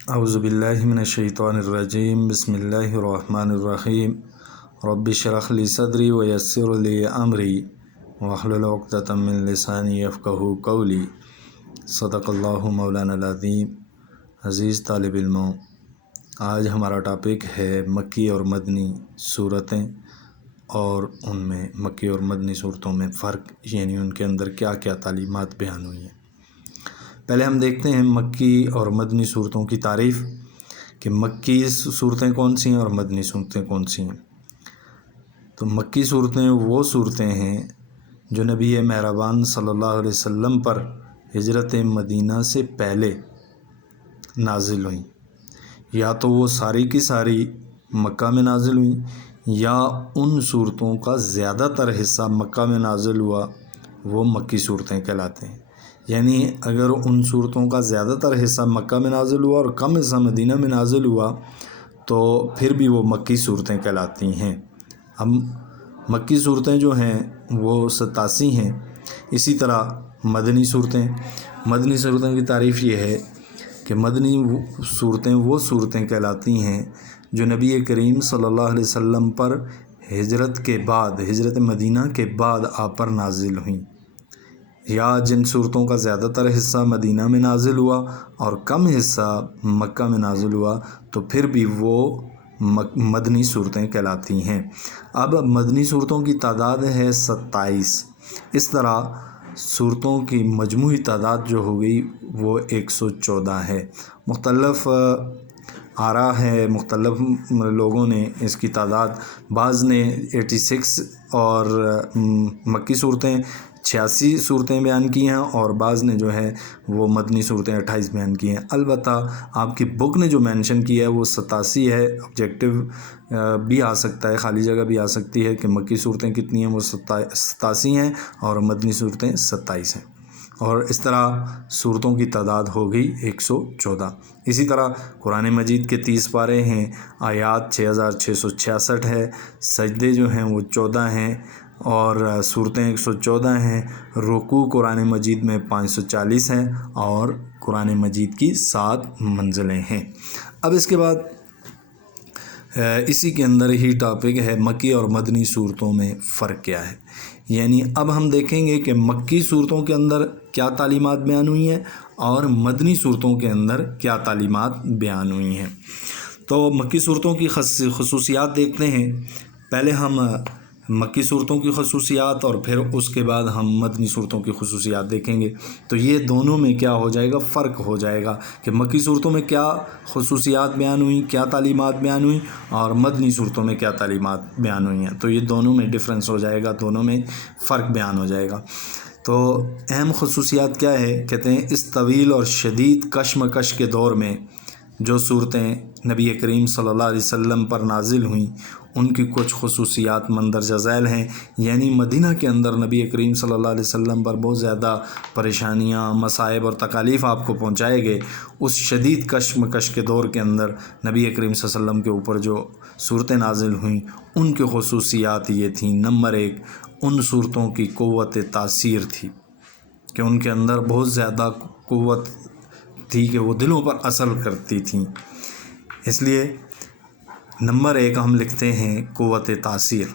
اعوذ باللہ من الشیطان الرجیم، بسم اللہ الرحمن الرحیم۔ رب اشرح لی صدری ویسر لی امری واحلل عقدۃ من لسانی یفقہوا قولی۔ صدق اللہ مولانا العظیم۔ عزیز طالب علموں، آج ہمارا ٹاپک ہے مکی اور مدنی صورتیں، اور ان میں مکی اور مدنی صورتوں میں فرق، یعنی ان کے اندر کیا کیا تعلیمات بیان ہوئی ہیں۔ پہلے ہم دیکھتے ہیں مکی اور مدنی صورتوں کی تعریف، کہ مکی صورتیں کون سی ہیں اور مدنی صورتیں کون سی ہیں۔ تو مکی صورتیں وہ صورتیں ہیں جو نبی مہربان صلی اللہ علیہ وسلم پر ہجرت مدینہ سے پہلے نازل ہوئیں، یا تو وہ ساری کی ساری مکہ میں نازل ہوئیں، یا ان صورتوں کا زیادہ تر حصہ مکہ میں نازل ہوا، وہ مکی صورتیں کہلاتے ہیں۔ یعنی اگر ان صورتوں کا زیادہ تر حصہ مکہ میں نازل ہوا اور کم حصہ مدینہ میں نازل ہوا تو پھر بھی وہ مکی صورتیں کہلاتی ہیں۔ ہم مکی صورتیں جو ہیں وہ 87 ہیں۔ اسی طرح مدنی صورتیں کی تعریف یہ ہے کہ مدنی صورتیں وہ صورتیں کہلاتی ہیں جو نبی کریم صلی اللہ علیہ وسلم پر ہجرت مدینہ کے بعد آپ پر نازل ہوئیں، یا جن صورتوں کا زیادہ تر حصہ مدینہ میں نازل ہوا اور کم حصہ مکہ میں نازل ہوا تو پھر بھی وہ مدنی صورتیں کہلاتی ہیں۔ اب مدنی صورتوں کی تعداد ہے 27۔ اس طرح صورتوں کی مجموعی تعداد جو ہو گئی وہ 114 ہے۔ مختلف آراء ہے، مختلف لوگوں نے اس کی تعداد، بعض نے 86 اور مکی صورتیں 86 صورتیں بیان کی ہیں، اور بعض نے جو ہے وہ مدنی صورتیں 28 بیان کی ہیں۔ البتہ آپ کی بک نے جو مینشن کیا ہے وہ 87 ہے۔ آبجیکٹیو بھی آ سکتا ہے، خالی جگہ بھی آ سکتی ہے کہ مکی صورتیں کتنی ہیں، وہ 87 ہیں اور مدنی صورتیں 27 ہیں، اور اس طرح صورتوں کی تعداد ہو گئی 114۔ اسی طرح قرآن مجید کے 30 پارے ہیں، آیات 6666 ہے، سجدے جو ہیں وہ 14 ہیں، اور صورتیں 114 ہیں۔ رکوع قرآن مجید میں 540 ہیں، اور قرآن مجید کی 7 منزلیں ہیں۔ اب اس کے بعد اسی کے اندر ہی ٹاپک ہے مکی اور مدنی صورتوں میں فرق کیا ہے۔ یعنی اب ہم دیکھیں گے کہ مکی صورتوں کے اندر کیا تعلیمات بیان ہوئی ہیں اور مدنی صورتوں کے اندر کیا تعلیمات بیان ہوئی ہیں۔ تو مکی صورتوں کی خصوصیات دیکھتے ہیں۔ پہلے ہم مکی صورتوں کی خصوصیات اور پھر اس کے بعد ہم مدنی صورتوں کی خصوصیات دیکھیں گے۔ تو یہ دونوں میں کیا ہو جائے گا، فرق ہو جائے گا کہ مکی صورتوں میں کیا خصوصیات بیان ہوئیں، کیا تعلیمات بیان ہوئیں، اور مدنی صورتوں میں کیا تعلیمات بیان ہوئی ہیں۔ تو یہ دونوں میں ڈفرینس ہو جائے گا، دونوں میں فرق بیان ہو جائے گا۔ تو اہم خصوصیات کیا ہے، کہتے ہیں اس طویل اور شدید کشمکش کے دور میں جو صورتیں نبی کریم صلی اللہ علیہ وسلم پر نازل ہوئیں ان کی کچھ خصوصیات مندرجہ ذیل ہیں۔ یعنی مدینہ کے اندر نبی کریم صلی اللہ علیہ وسلم پر بہت زیادہ پریشانیاں، مصائب اور تکالیف آپ کو پہنچائے گئے۔ اس شدید کشمکش کے دور کے اندر نبی کریم صلی اللہ علیہ وسلم کے اوپر جو صورتیں نازل ہوئیں ان کی خصوصیات یہ تھیں۔ نمبر 1، ان صورتوں کی قوت تاثیر تھی، کہ ان کے اندر بہت زیادہ قوت تھی کہ وہ دلوں پر اثر کرتی تھیں۔ اس لیے نمبر 1 ہم لکھتے ہیں قوت تاثیر۔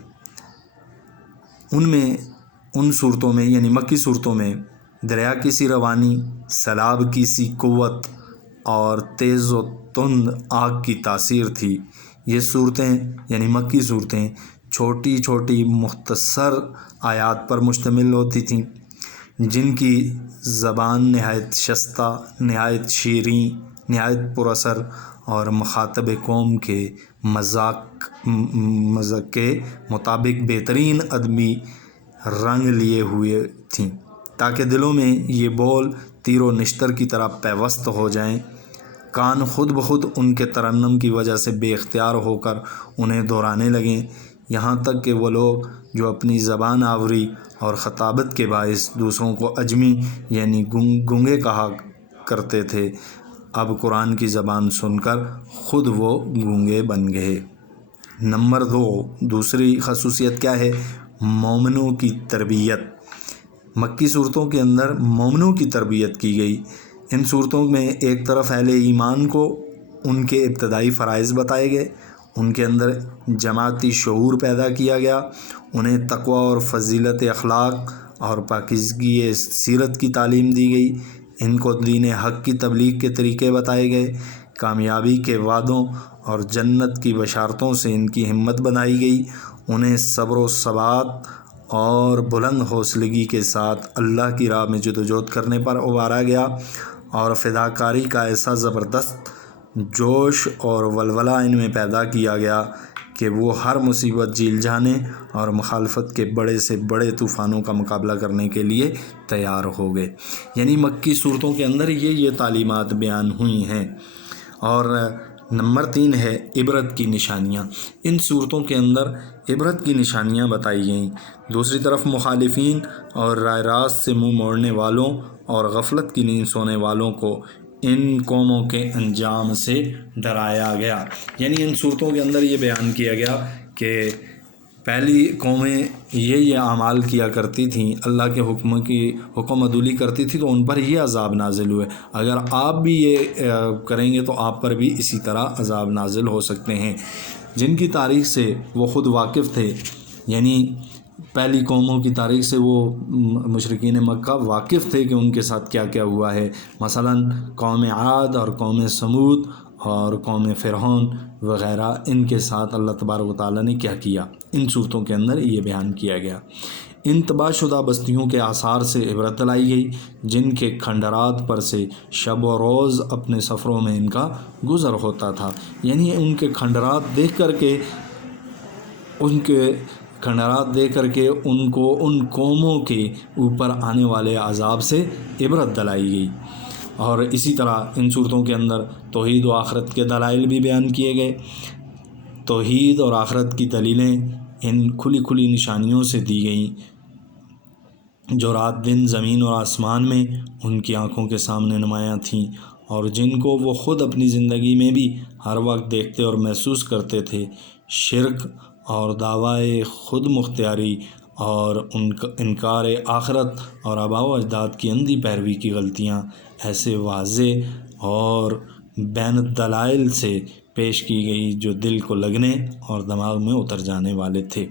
ان صورتوں میں یعنی مکی صورتوں میں دریا کی سی روانی، سیلاب کی سی قوت اور تیز و تند آگ کی تاثیر تھی۔ یہ صورتیں یعنی مکی صورتیں چھوٹی چھوٹی مختصر آیات پر مشتمل ہوتی تھیں، جن کی زبان نہایت شستہ، نہایت شیریں، نہایت پر اثر اور مخاطب قوم کے مذاق کے مطابق بہترین ادبی رنگ لیے ہوئے تھیں، تاکہ دلوں میں یہ بول تیر و نشتر کی طرح پیوست ہو جائیں۔ کان خود بخود ان کے ترنم کی وجہ سے بے اختیار ہو کر انہیں دہرانے لگیں، یہاں تک کہ وہ لوگ جو اپنی زبان آوری اور خطابت کے باعث دوسروں کو اجمی یعنی گونگے کہا کرتے تھے، اب قرآن کی زبان سن کر خود وہ گونگے بن گئے۔ نمبر 2، دوسری خصوصیت کیا ہے، مومنوں کی تربیت۔ مکی صورتوں کے اندر مومنوں کی تربیت کی گئی۔ ان صورتوں میں ایک طرف اہل ایمان کو ان کے ابتدائی فرائض بتائے گئے، ان کے اندر جماعتی شعور پیدا کیا گیا، انہیں تقوی اور فضیلت اخلاق اور پاکیزگی سیرت کی تعلیم دی گئی، ان کو دین حق کی تبلیغ کے طریقے بتائے گئے، کامیابی کے وعدوں اور جنت کی بشارتوں سے ان کی ہمت بنائی گئی، انہیں صبر و ثبات اور بلند حوصلگی کے ساتھ اللہ کی راہ میں جدوجہد کرنے پر ابھارا گیا، اور فداکاری کا ایسا زبردست جوش اور ولولہ ان میں پیدا کیا گیا کہ وہ ہر مصیبت جھیل جانے اور مخالفت کے بڑے سے بڑے طوفانوں کا مقابلہ کرنے کے لیے تیار ہو گئے۔ یعنی مکی صورتوں کے اندر یہ تعلیمات بیان ہوئی ہیں۔ اور نمبر 3 ہے عبرت کی نشانیاں۔ ان صورتوں کے اندر عبرت کی نشانیاں بتائی گئیں۔ دوسری طرف مخالفین اور رائے راست سے منہ موڑنے والوں اور غفلت کی نیند سونے والوں کو ان قوموں کے انجام سے ڈرایا گیا۔ یعنی ان صورتوں کے اندر یہ بیان کیا گیا کہ پہلی قومیں یہ اعمال کیا کرتی تھیں، اللہ کے حکم عدولی کرتی تھی، تو ان پر یہ عذاب نازل ہوئے۔ اگر آپ بھی یہ کریں گے تو آپ پر بھی اسی طرح عذاب نازل ہو سکتے ہیں۔ جن کی تاریخ سے وہ خود واقف تھے، یعنی پہلی قوموں کی تاریخ سے وہ مشرکین مکہ واقف تھے کہ ان کے ساتھ کیا کیا ہوا ہے۔ مثلا قوم عاد اور قوم سمود اور قوم فرعون وغیرہ، ان کے ساتھ اللہ تبارک و تعالیٰ نے کیا کیا، ان صورتوں کے اندر یہ بیان کیا گیا۔ ان تباہ شدہ بستیوں کے آثار سے عبرت دلائی گئی، جن کے کھنڈرات پر سے شب و روز اپنے سفروں میں ان کا گزر ہوتا تھا۔ یعنی ان کے کھنڈرات دیکھ کر کے ان کو ان قوموں کے اوپر آنے والے عذاب سے عبرت دلائی گئی۔ اور اسی طرح ان صورتوں کے اندر توحید و آخرت کے دلائل بھی بیان کیے گئے۔ توحید اور آخرت کی دلیلیں ان کھلی کھلی نشانیوں سے دی گئیں، جو رات دن زمین اور آسمان میں ان کی آنکھوں کے سامنے نمایاں تھیں، اور جن کو وہ خود اپنی زندگی میں بھی ہر وقت دیکھتے اور محسوس کرتے تھے۔ شرک اور دعوی خود مختاری اور انکار آخرت اور آباء و اجداد کی اندھی پیروی کی غلطیاں ایسے واضح اور بین الدلائل سے پیش کی گئی جو دل کو لگنے اور دماغ میں اتر جانے والے تھے۔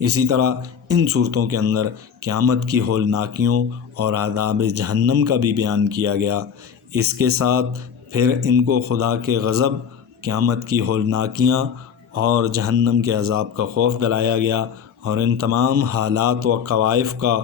اسی طرح ان صورتوں کے اندر قیامت کی ہولناکیوں اور عذاب جہنم کا بھی بیان کیا گیا۔ اس کے ساتھ پھر ان کو خدا کے غضب، قیامت کی ہولناکیاں اور جہنم کے عذاب کا خوف دلایا گیا، اور ان تمام حالات و قوائف کا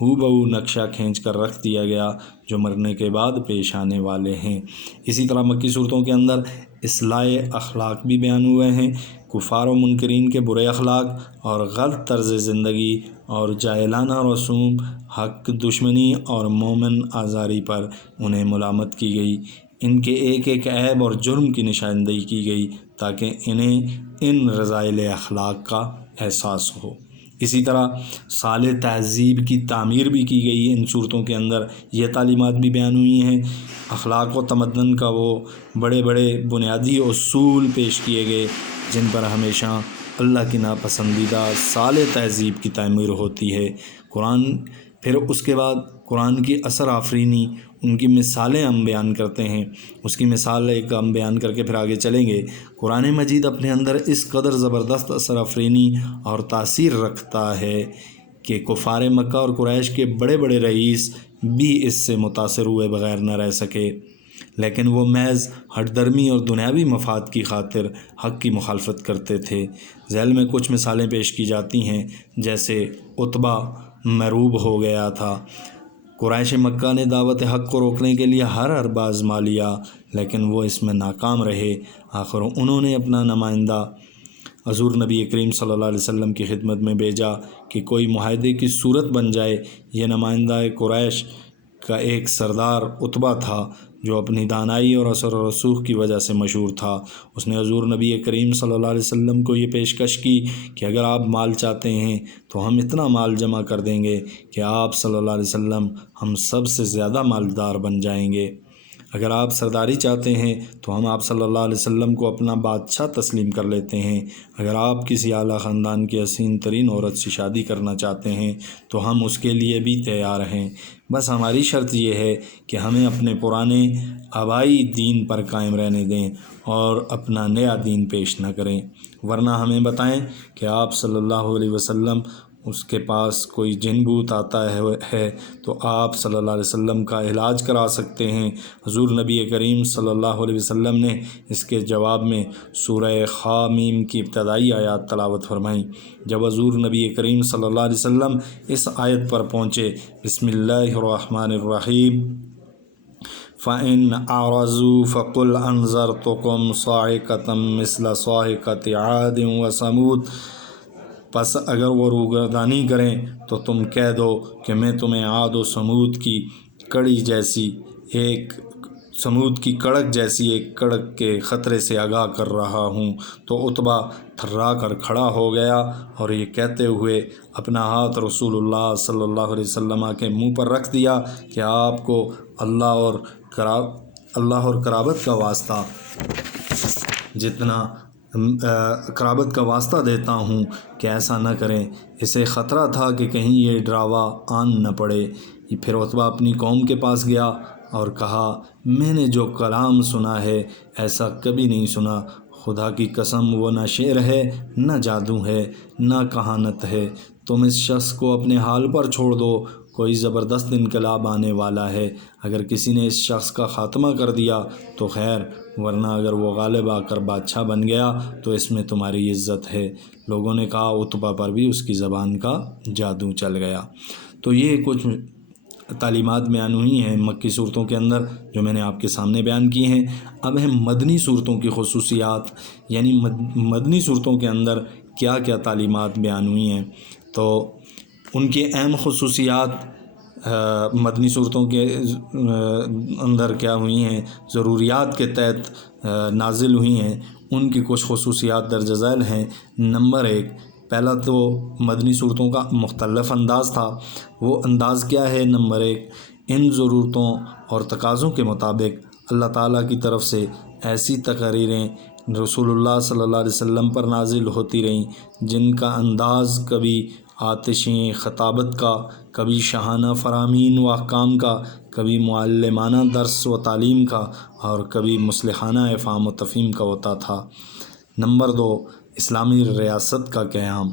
ہو بہو نقشہ کھینچ کر رکھ دیا گیا جو مرنے کے بعد پیش آنے والے ہیں۔ اسی طرح مکی صورتوں کے اندر اصلاح اخلاق بھی بیان ہوئے ہیں۔ کفار و منکرین کے برے اخلاق اور غلط طرز زندگی اور جاہلانہ رسوم، حق دشمنی اور مومن آزاری پر انہیں ملامت کی گئی۔ ان کے ایک ایک عیب اور جرم کی نشاندہی کی گئی تاکہ انہیں ان رذائل اخلاق کا احساس ہو۔ اسی طرح صالح تہذیب کی تعمیر بھی کی گئی۔ ان صورتوں کے اندر یہ تعلیمات بھی بیان ہوئی ہیں۔ اخلاق و تمدن کا وہ بڑے بڑے بنیادی اصول پیش کیے گئے جن پر ہمیشہ اللہ کی ناپسندیدہ صالح تہذیب کی تعمیر ہوتی ہے۔ پھر اس کے بعد قرآن کی اثر آفرینی، ان کی مثالیں ہم بیان کرتے ہیں۔ اس کی مثال ایک ہم بیان کر کے پھر آگے چلیں گے۔ قرآن مجید اپنے اندر اس قدر زبردست اثر آفرینی اور تاثیر رکھتا ہے کہ کفار مکہ اور قریش کے بڑے بڑے رئیس بھی اس سے متاثر ہوئے بغیر نہ رہ سکے، لیکن وہ محض ہٹ درمی اور دنیاوی مفاد کی خاطر حق کی مخالفت کرتے تھے۔ ذیل میں کچھ مثالیں پیش کی جاتی ہیں، جیسے عتبہ مروب ہو گیا تھا۔ قریش مکہ نے دعوت حق کو روکنے کے لیے ہر حربہ آزما لیا، لیکن وہ اس میں ناکام رہے۔ آخر انہوں نے اپنا نمائندہ حضور نبی کریم صلی اللہ علیہ وسلم کی خدمت میں بھیجا کہ کوئی معاہدے کی صورت بن جائے۔ یہ نمائندہ قریش کا ایک سردار عتبہ تھا جو اپنی دانائی اور اثر و رسوخ کی وجہ سے مشہور تھا۔ اس نے حضور نبی کریم صلی اللہ علیہ وسلم کو یہ پیشکش کی کہ اگر آپ مال چاہتے ہیں تو ہم اتنا مال جمع کر دیں گے کہ آپ صلی اللہ علیہ وسلم ہم سب سے زیادہ مالدار بن جائیں گے۔ اگر آپ سرداری چاہتے ہیں تو ہم آپ صلی اللہ علیہ وسلم کو اپنا بادشاہ تسلیم کر لیتے ہیں، اگر آپ کسی اعلیٰ خاندان کی حسین ترین عورت سے شادی کرنا چاہتے ہیں تو ہم اس کے لیے بھی تیار ہیں، بس ہماری شرط یہ ہے کہ ہمیں اپنے پرانے آبائی دین پر قائم رہنے دیں اور اپنا نیا دین پیش نہ کریں، ورنہ ہمیں بتائیں کہ آپ صلی اللہ علیہ وسلم اس کے پاس کوئی جن بوت آتا ہے تو آپ صلی اللہ علیہ وسلم کا علاج کرا سکتے ہیں۔ حضور نبی کریم صلی اللہ علیہ وسلم نے اس کے جواب میں سورہ حامیم کی ابتدائی آیات تلاوت فرمائیں۔ جب حضور نبی کریم صلی اللہ علیہ وسلم اس آیت پر پہنچے، بسم اللہ الرحمن الرحیم، فَإِنْ أَعْرَضُوا فَقُلْ أَنذَرْتُكُمْ صَاعِقَةً مِثْلَ صَاعِقَةِ عَادٍ وَثَمُودَ، پس اگر وہ روگردانی کریں تو تم کہہ دو کہ میں تمہیں عاد و سمود کی کڑک جیسی ایک کڑک کے خطرے سے آگاہ کر رہا ہوں۔ تو عتبہ تھرا کر کھڑا ہو گیا اور یہ کہتے ہوئے اپنا ہاتھ رسول اللہ صلی اللہ علیہ وسلم کے منہ پر رکھ دیا کہ آپ کو اللہ اور قرابت کا واسطہ دیتا ہوں کہ ایسا نہ کریں، اسے خطرہ تھا کہ کہیں یہ ڈراوا آن نہ پڑے۔ پھر عتبہ اپنی قوم کے پاس گیا اور کہا، میں نے جو کلام سنا ہے ایسا کبھی نہیں سنا، خدا کی قسم وہ نہ شعر ہے نہ جادو ہے نہ کہانت ہے، تم اس شخص کو اپنے حال پر چھوڑ دو، کوئی زبردست انقلاب آنے والا ہے، اگر کسی نے اس شخص کا خاتمہ کر دیا تو خیر، ورنہ اگر وہ غالب آ کر بادشاہ بن گیا تو اس میں تمہاری عزت ہے۔ لوگوں نے کہا عتبہ پر بھی اس کی زبان کا جادو چل گیا۔ تو یہ کچھ تعلیمات بیان ہوئی ہیں مکی صورتوں کے اندر جو میں نے آپ کے سامنے بیان کی ہیں۔ اب ہیں مدنی صورتوں کی خصوصیات، یعنی مدنی صورتوں کے اندر کیا کیا تعلیمات بیان ہوئی ہیں، تو ان کی اہم خصوصیات مدنی صورتوں کے اندر کیا ہوئی ہیں، ضروریات کے تحت نازل ہوئی ہیں، ان کی کچھ خصوصیات درج ذیل ہیں۔ نمبر 1، پہلا تو مدنی صورتوں کا مختلف انداز تھا۔ وہ انداز کیا ہے؟ نمبر 1، ان ضرورتوں اور تقاضوں کے مطابق اللہ تعالیٰ کی طرف سے ایسی تقریریں رسول اللہ صلی اللہ علیہ وسلم پر نازل ہوتی رہیں جن کا انداز کبھی آتشیں خطابت کا، کبھی شاہانہ فرامین و احکام کا، کبھی معلمانہ درس و تعلیم کا، اور کبھی مصلحانہ افہام و تفہیم کا ہوتا تھا۔ نمبر 2، اسلامی ریاست کا قیام۔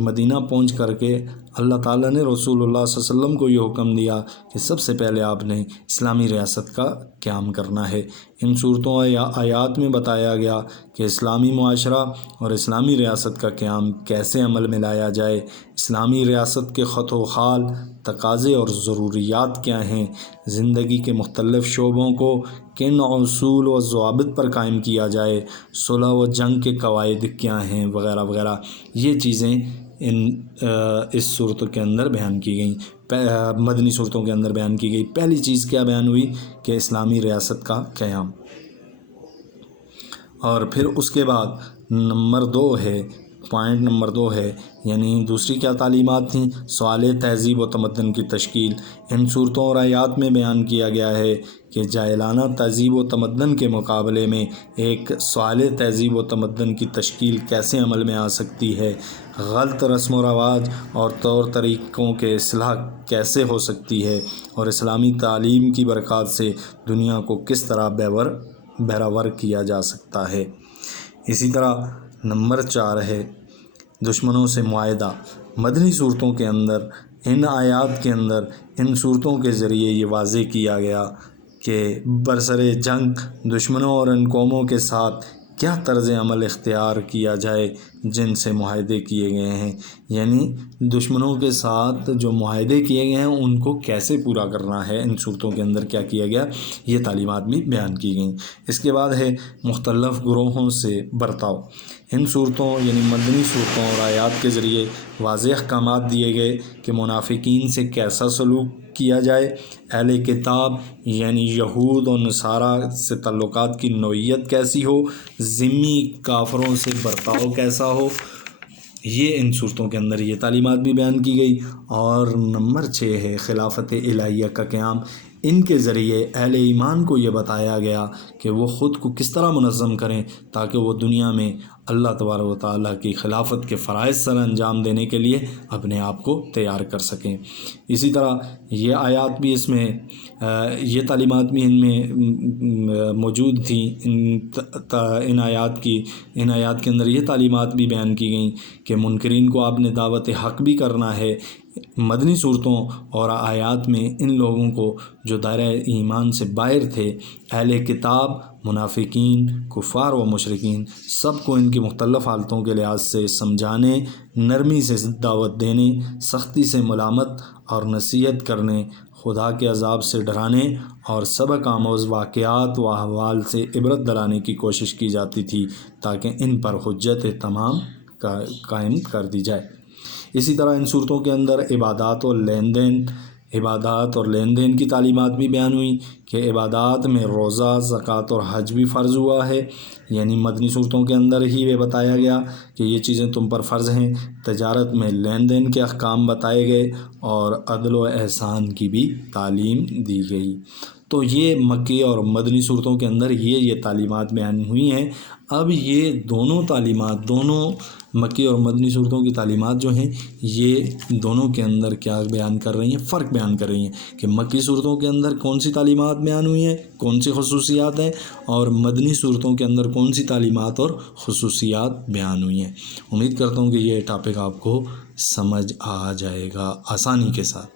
مدینہ پہنچ کر کے اللہ تعالیٰ نے رسول اللہ صلی اللہ علیہ وسلم کو یہ حکم دیا کہ سب سے پہلے آپ نے اسلامی ریاست کا قیام کرنا ہے۔ ان صورتوں یا آیات میں بتایا گیا کہ اسلامی معاشرہ اور اسلامی ریاست کا قیام کیسے عمل میں لایا جائے، اسلامی ریاست کے خط و خال، تقاضے اور ضروریات کیا ہیں، زندگی کے مختلف شعبوں کو کن اصول و ضوابط پر قائم کیا جائے، صلح و جنگ کے قواعد کیا ہیں، وغیرہ وغیرہ، یہ چیزیں اس صورتوں کے اندر بیان کی گئیں، مدنی صورتوں کے اندر بیان کی گئی۔ پہلی چیز کیا بیان ہوئی کہ اسلامی ریاست کا قیام، اور پھر اس کے بعد پوائنٹ نمبر 2 ہے، یعنی دوسری کیا تعلیمات تھیں؟ سوال تہذیب و تمدن کی تشکیل۔ ان صورتوں اور آیات میں بیان کیا گیا ہے کہ جاہلانہ تہذیب و تمدن کے مقابلے میں ایک سوال تہذیب و تمدن کی تشکیل کیسے عمل میں آ سکتی ہے، غلط رسم و رواج اور طور طریقوں کے اصلاح کیسے ہو سکتی ہے، اور اسلامی تعلیم کی برکات سے دنیا کو کس طرح بہرور کیا جا سکتا ہے۔ اسی طرح نمبر 4 ہے دشمنوں سے معاہدہ۔ مدنی صورتوں کے اندر، ان آیات کے اندر، ان صورتوں کے ذریعے یہ واضح کیا گیا کہ برسر جنگ دشمنوں اور ان قوموں کے ساتھ کیا طرز عمل اختیار کیا جائے جن سے معاہدے کیے گئے ہیں، یعنی دشمنوں کے ساتھ جو معاہدے کیے گئے ہیں ان کو کیسے پورا کرنا ہے۔ ان صورتوں کے اندر کیا کیا گیا، یہ تعلیمات بھی بیان کی گئیں۔ اس کے بعد ہے مختلف گروہوں سے برتاؤ۔ ان صورتوں یعنی مدنی صورتوں اور آیات کے ذریعے واضح احکامات دیے گئے کہ منافقین سے کیسا سلوک کیا جائے، اہل کتاب یعنی یہود و نصارہ سے تعلقات کی نوعیت کیسی ہو، ذمی کافروں سے برتاؤ کیسا ہو، یہ ان صورتوں کے اندر یہ تعلیمات بھی بیان کی گئی۔ اور نمبر 6 ہے خلافت الہیہ کا قیام۔ ان کے ذریعے اہل ایمان کو یہ بتایا گیا کہ وہ خود کو کس طرح منظم کریں تاکہ وہ دنیا میں اللہ تبارک و تعالیٰ کی خلافت کے فرائض سر انجام دینے کے لیے اپنے آپ کو تیار کر سکیں۔ اسی طرح یہ آیات بھی اس میں یہ تعلیمات بھی ان میں موجود تھیں، ان آیات کے اندر یہ تعلیمات بھی بیان کی گئیں کہ منکرین کو آپ نے دعوت حق بھی کرنا ہے۔ مدنی صورتوں اور آیات میں ان لوگوں کو جو دائرہ ایمان سے باہر تھے، اہل کتاب، منافقین، کفار و مشرکین، سب کو ان کی مختلف حالتوں کے لحاظ سے سمجھانے، نرمی سے دعوت دینے، سختی سے ملامت اور نصیحت کرنے، خدا کے عذاب سے ڈرانے اور سبق آموز واقعات و احوال سے عبرت دلانے کی کوشش کی جاتی تھی تاکہ ان پر حجت تمام قائم کر دی جائے۔ اسی طرح ان صورتوں کے اندر عبادات اور لین دین کی تعلیمات بھی بیان ہوئیں کہ عبادات میں روزہ، زکوٰۃ اور حج بھی فرض ہوا ہے، یعنی مدنی صورتوں کے اندر ہی یہ بتایا گیا کہ یہ چیزیں تم پر فرض ہیں۔ تجارت میں لین دین کے احکام بتائے گئے اور عدل و احسان کی بھی تعلیم دی گئی۔ تو یہ مکی اور مدنی صورتوں کے اندر یہ تعلیمات بیان ہوئی ہیں۔ اب یہ دونوں تعلیمات، دونوں مکی اور مدنی صورتوں کی تعلیمات جو ہیں، یہ دونوں کے اندر کیا بیان کر رہی ہیں؟ فرق بیان کر رہی ہیں کہ مکی صورتوں کے اندر کون سی تعلیمات بیان ہوئی ہیں، کون سی خصوصیات ہیں، اور مدنی صورتوں کے اندر کون سی تعلیمات اور خصوصیات بیان ہوئی ہیں۔ امید کرتا ہوں کہ یہ ٹاپک آپ کو سمجھ آ جائے گا آسانی کے ساتھ۔